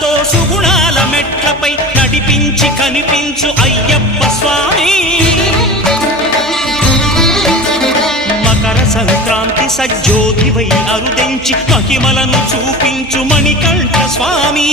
మనతో సుగుణాల మెట్లపై నడిపించి కనిపించు అయ్యప్ప స్వామి. మకర సంక్రాంతి సజ్జోతివై అరుదెంచి మహిమలను చూపించు మణికంఠ స్వామి.